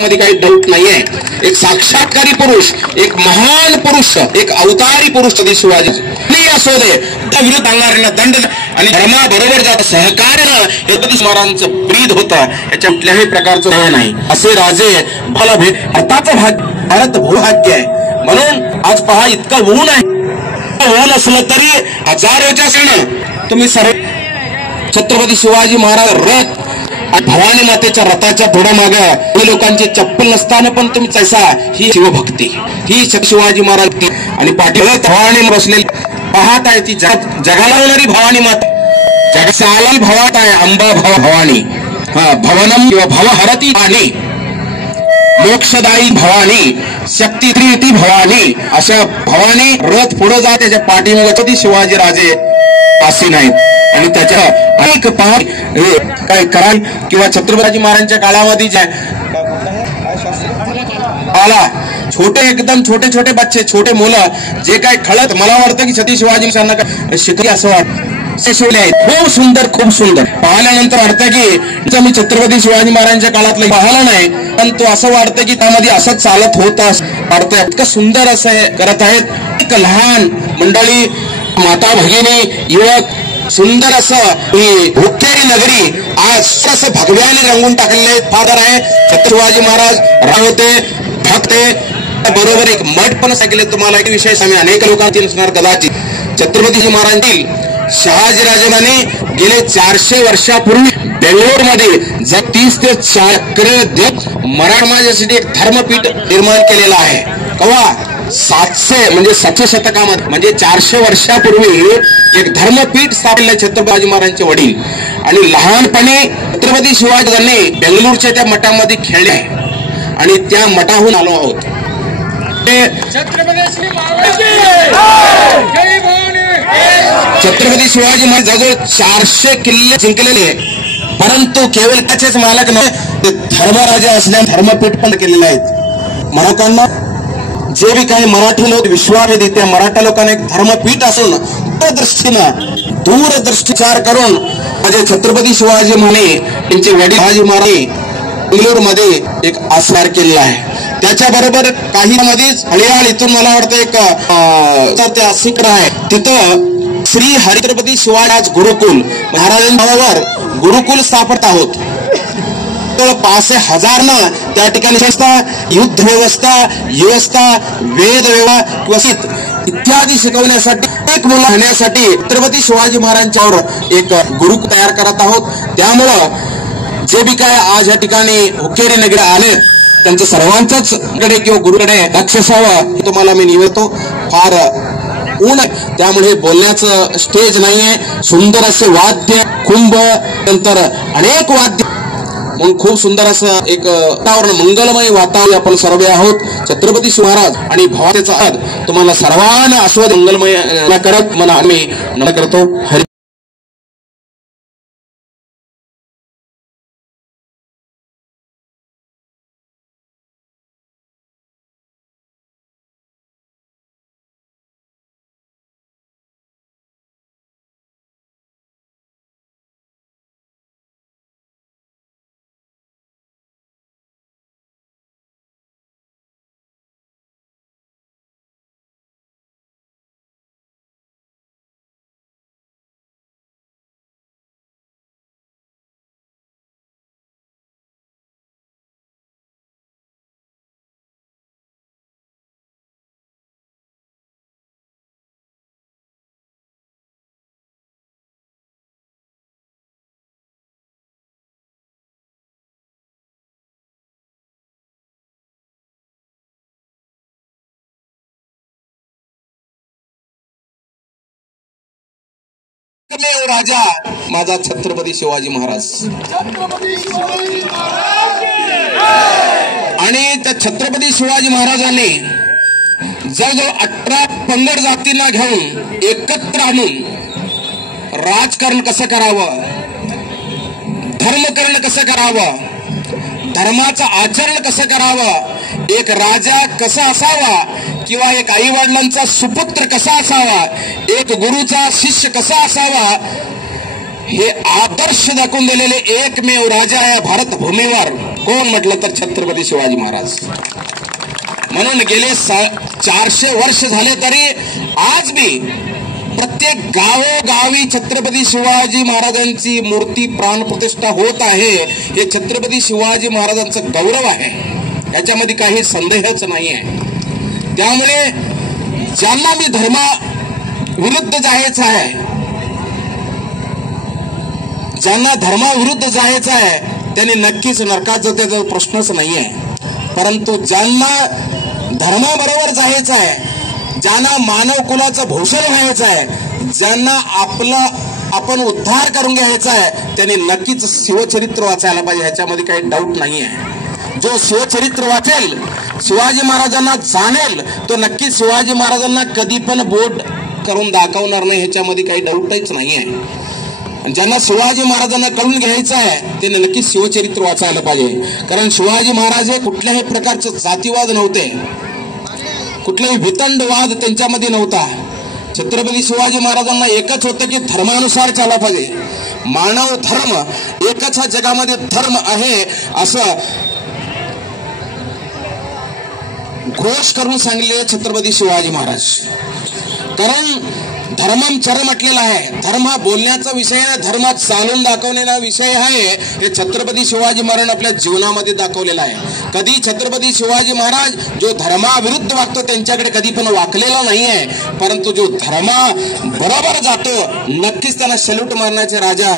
मध्ये काही डाऊट नाहीये. एक साक्षात्कारी पुरुष, एक महान पुरुष, एक अवतारी पुरुष कधी शिवाजी असो दे, विरोध आणणाऱ्यांना दंड आणि धर्माबरोबर जात सहकार्यानं छत्रपती महाराजांचं ब्रीद होतं. याच्या कुठल्याही प्रकारचं भय नाही. असे राजे भला भेट भारताचं भाग्य, भारत भूभाग्य आहे. म्हणून आज पहा इतकं ऊन आहे. ऊन असलं तरी हजारोच्या सण तुम्ही सर्व छत्रपती शिवाजी महाराज रथ भवानी मातेच्या रथाच्या थोड्या मागे लोकांचे चप्पल नसताना पण तुम्ही तैसा ही शिवभक्ती, ही शिवाजी महाराज आणि पाठीवर भवानी बसलेली पाहत आहे. ती जगाला होणारी भवानी माता, जगसाला भवात आहे. अंबा भवानी, भवनम किंवा भवहरती भवानी, मोक्षदायी भवानी, शक्तित्री भवानी, अशा भवानी रथ पुढे जात त्याच्या पाठीमागे कधी शिवाजी राजे असे नाहीत. आणि त्याच्या अनेक काय कराल किंवा छत्रपती महाराजांच्या काळामध्ये आला छोटे एकदम छोटे छोटे बच्चे, छोटे मुलं जे काय खळत, मला वाटतं की छत्रपती शिवाजी महाराजांना शिकली असं वाटतं. शिवले आहेत खूप सुंदर, खूप सुंदर. पाहिल्यानंतर वाटतं की मी छत्रपती शिवाजी महाराजांच्या काळातलं पाहिलं नाही, पण तो असं वाटतं की त्यामध्ये असंच चालत होत वाटतं. इतकं सुंदर असं करत आहेत. एक लहान मंडळी, माता भगिनी, युवक, सुंदर असं हुक्केरी नगरी आज असं भगव्याने रंगून टाकलेले फादर आहे. छत्रपती शिवाजी महाराज राहते भक्ते बरोबर एक मठ पण सांगितले तुम्हाला. एक विषय आम्ही अनेक लोकांची नसणार कदाचित. छत्रपती महाराजांतील शहाजीराजाने गेले 400 वर्षापूर्वी बेंगलोरमध्ये 30 ते 40 मराठा समाजासाठी एक धर्मपीठ निर्माण केलेलं आहे. कवा 700 म्हणजे 700 शतकामध्ये, म्हणजे 400 वर्षापूर्वी एक धर्मपीठ स्थापले छत्रपती महाराजांचे वडील. आणि लहानपणी छत्रपती शिवाजी बेंगलोरच्या त्या मठामध्ये खेळले आहे आणि त्या मठाहून आलो आहोत. छत्रपती शिवाजी महाराज जवळ 400 किल्ले जिंकलेले, परंतु केवळ त्याचेच मालक नाही, ते धर्मराजा असल्या धर्मपीठ पण केलेले आहेत. मराठ्यांना जे बी काही मराठी लोक विश्वास देते, त्या मराठा लोकांना एक धर्मपीठ असून दूरदृष्टी विचार करून माझे छत्रपती शिवाजी महाराज यांचे वडील शिवाजी महाराज बेंगलोरमध्ये एक आसनार केलेला आहे. त्याच्याबरोबर काही मध्येच हळियाळ इथून मला वाटतं एक ते शिखर आहे, तिथं श्री हरिछत्रपती शिवाजी गुरुकुल महाराजांच्या नावावर गुरुकुल स्थापत आहोत. 5,000 ना त्या ठिकाणी युद्ध व्यवस्था, वेद व्यवस्था इत्यादी शिकवण्यासाठी, एक मुलं राहण्यासाठी छत्रपती शिवाजी महाराजांच्यावर एक गुरुकुल तयार करत आहोत. त्यामुळं जे बी काय आज या ठिकाणी हुक्केरी नगरी आले त्यांचं सर्वांच्याच कडे किंवा गुरुकडे लक्ष असावं तुम्हाला मी निवेदतो. फार ऊन आहे त्यामुळे बोलण्याचं स्टेज नाहीये. सुंदर असे वाद्य, कुंभ, नंतर अनेक वाद्य म्हणून खूप सुंदर असं एक वातावरण, मंगलमय वातावरण आपण सर्व आहोत. छत्रपती महाराज आणि भवानीचा आद तुम्हाला सर्वांना आस्वाद मंगलमय करत मला आम्ही नमन करतो. हरी राजा माझा छत्रपती शिवाजी महाराज. आणि त्या छत्रपती शिवाजी महाराजांनी जवळजवळ 18 पंगड जातींना घेऊन एकत्र आणून राजकारण कसं करावं, धर्मकरण कसं करावं, धर्माचं आचरण कसं करावं, एक राजा कसा असावा किंवा एक आई वडिलांचा सुपुत्र कसा असावा, एक गुरुचा शिष्य कसा असावा, हे आदर्श दाखवून दिलेले एकमेव राजा या भारत भूमीवर कोण म्हटलं तर छत्रपती शिवाजी महाराज. म्हणून गेले 400 वर्ष झाले तरी आज भी प्रत्येक गावोगावी छत्रपती शिवाजी महाराजांची मूर्ती प्राणप्रतिष्ठा होत आहे. हे छत्रपती शिवाजी महाराजांचा गौरव आहे, याच्यामध्ये काही संदेहच नाही आहे. त्यामुळे ज्यांना मी धर्माविरुद्ध जायचं आहे, ज्यांना धर्माविरुद्ध जायचं आहे त्यांनी नक्कीच नरकात जाण्याचा प्रश्नच नाही आहे. परंतु ज्यांना धर्माबरोबर जायचं आहे, ज्यांना मानव कुलाचं भूषण व्हायचं आहे, ज्यांना आपण उद्धार करून घ्यायचा आहे, त्यांनी नक्कीच शिवचरित्र वाचायला पाहिजे, ह्याच्यामध्ये काही डाऊट नाही आहे. जो शिवचरित्र वाचेल, शिवाजी महाराजांना जाणेल, तो नक्कीच शिवाजी महाराजांना कधी पण बोट करून दाखवणार नाही, ह्याच्यामध्ये काही डाऊटच नाही आहे. ज्यांना शिवाजी महाराजांना कळून घ्यायचं आहे त्यांनी नक्कीच शिवचरित्र वाचायला पाहिजे. कारण शिवाजी महाराज हे कुठल्याही प्रकारचे जातीवाद नव्हते, कुठलाही वितंडवाद त्यांच्यामध्ये नव्हता. छत्रपती शिवाजी महाराजांना एकच होतं की धर्मानुसार चालला पाहिजे. मानव धर्म एकच हा जगामध्ये धर्म आहे असं घोष करून सांगितले छत्रपती शिवाजी महाराज. कारण धर्मम चर म्हटलेला आहे. धर्म हा बोलण्याचा विषय आहे, धर्मात चालून दाखवलेला विषय आहे. हे छत्रपती शिवाजी महाराज आपल्या जीवनामध्ये दाखवलेला आहे. कधी छत्रपती शिवाजी महाराज जो धर्माविरुद्ध वागतो त्यांच्याकडे कधी पण वाकलेला नाही आहे, परंतु जो धर्मा बरोबर जातो नक्कीच त्यांना सल्यूट मारण्याचे राजा